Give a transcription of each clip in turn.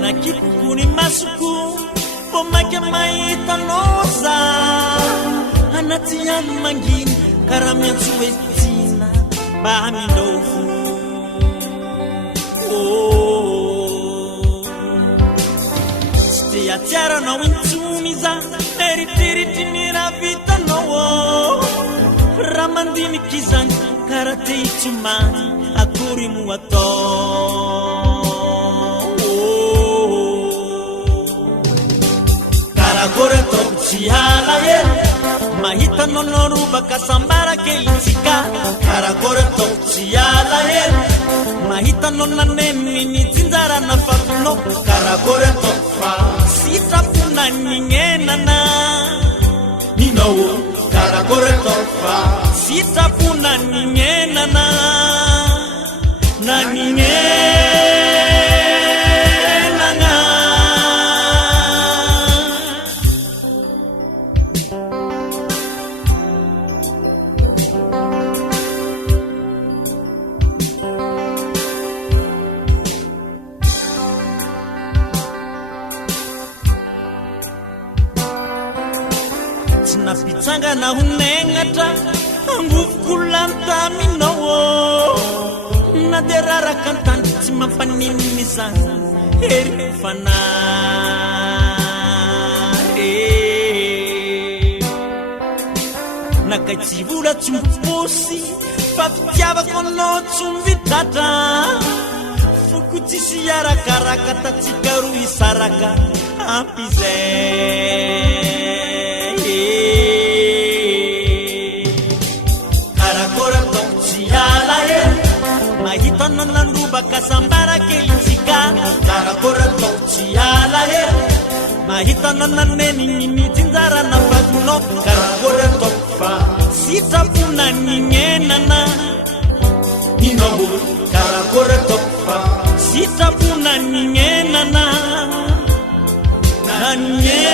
manakipokony masoko vao maika mahitanao za anaty ano manginy karaha miantso hoe tina mba haminao tsy te atiaranao intsony za eritreritry ny raha vitanao raha mandiniky izany karaha te hitsomany akory no atao karakory ataoko tsy alahelo mahitanao narobaka sambara kelitsika karakory ataoko tsy alahelo mahitanao naneniny ny tsinjarana fatonao karakory ataoko fa sitrapona ninenana inao karakory ataoko fa sitrapona ninenana na ninenana tsy napitsangana honegnatra angovoko lantaminao na de raraka antany tsy mampanininy zany hery fanary nakay tsy vola tsy miposy fa fitiavako anao tsy mivitratra foko tsisy arakaraka tatsika ro isaraka ampizay karakory ataoko tsy alahelo mahitanao nandrobaka sambara kelitsika karakory ataoko tsy alahelo mahitanao naneniny ny tsinjarana vatonao karakory ataoko fa sitrapona ninenana inao karakory ataoko fa sitrapona ninenana na ninenana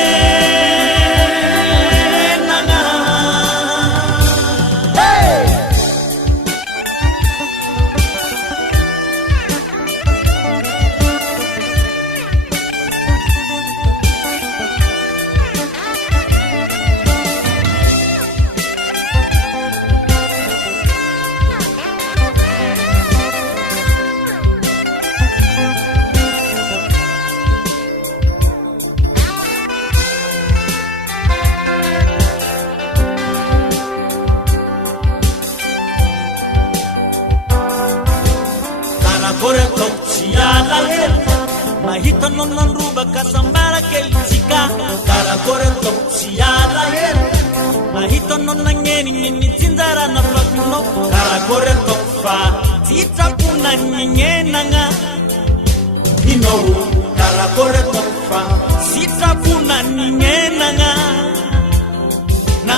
karakory ataoko tsy alahelo mahitanao nandrobaka sambara kelitsika karakory ataoko tsy alahelo mahitanao naneniny ny tsinjarana vatonao karakory ataoko fa sitrapona ninenana inao karakory ataoko fa sitrapona ninenana na